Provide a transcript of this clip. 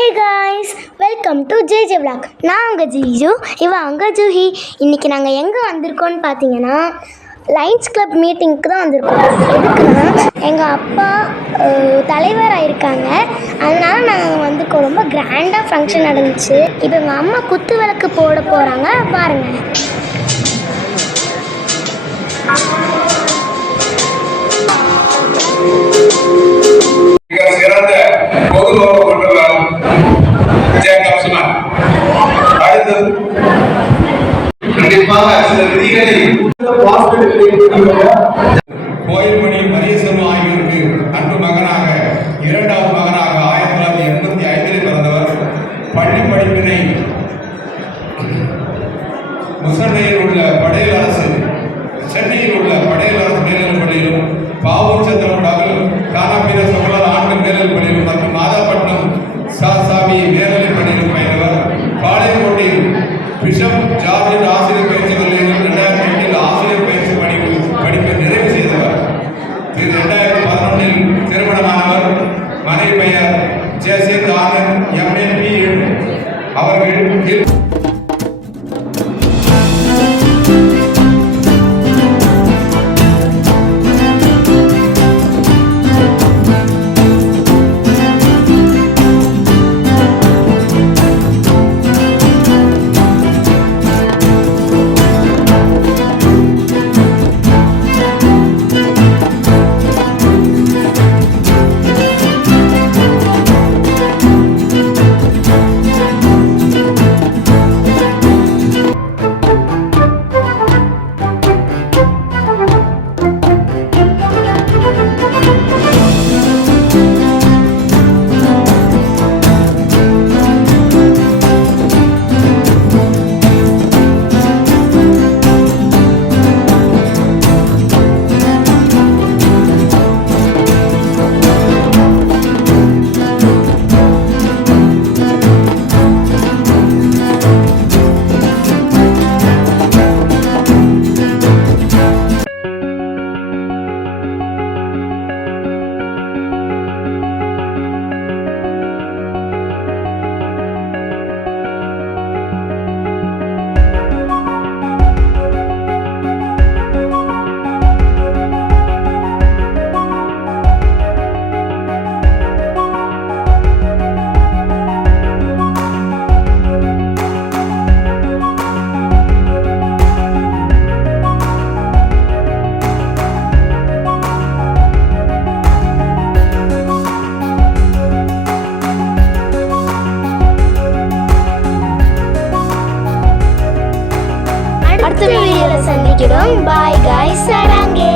Hey guys, welcome to J vlog. நான் உங்கள் ஜீஜு, இவன் அங்கே ஜூஹி. இன்றைக்கி நாங்கள் எங்கே வந்திருக்கோன்னு பார்த்தீங்கன்னா லைன்ஸ் கிளப் மீட்டிங்க்கு தான் வந்திருக்கோம். எதுக்குன்னா எங்கள் அப்பா தலைவராக இருக்காங்க, அதனால் நாங்கள் வந்திருக்கோம். ரொம்ப கிராண்டாக ஃபங்க்ஷன் நடந்துச்சு. இப்போ எங்கள் அம்மா குத்து விளக்கு போட போகிறாங்க, பாருங்கள். கோயில்மணி மரியசனு ஆகியோருக்கு அன்பு மகனாக இரண்டாவது மகனாக 1985 பிறந்தவர். பள்ளி படிப்பினை முசன்னையில் உள்ள படையல் அரசு சென்னையில் உள்ள படையல் அரசு மேல்நிலைப் பள்ளியிலும், பாவூர் சத்திரம் டபுள் கானாபீர சோழர் ஆண்டு மேல்நிலைப் பள்ளியிலும் மற்றும் மாதாப்பட்டினம் சாமி மேல்நிலைப் பள்ளியிலும் பயின்றவர். பாளையங்கோட்டையில் பிஷப் ஜார்ஜ் ஆசிரியர் பயிற்சி நிலையத்தில் 2008 ஆசிரியர் பயிற்சி படிப்பை நிறைவு செய்தவர். 2011 திருமணமானவர். மனைவி பெயர் ஜெயசேத் ஆனந்த் MNP அவர்கள். அடுத்த வீடியோல சந்திக்கிறோம். Bye guys, சராங்கே.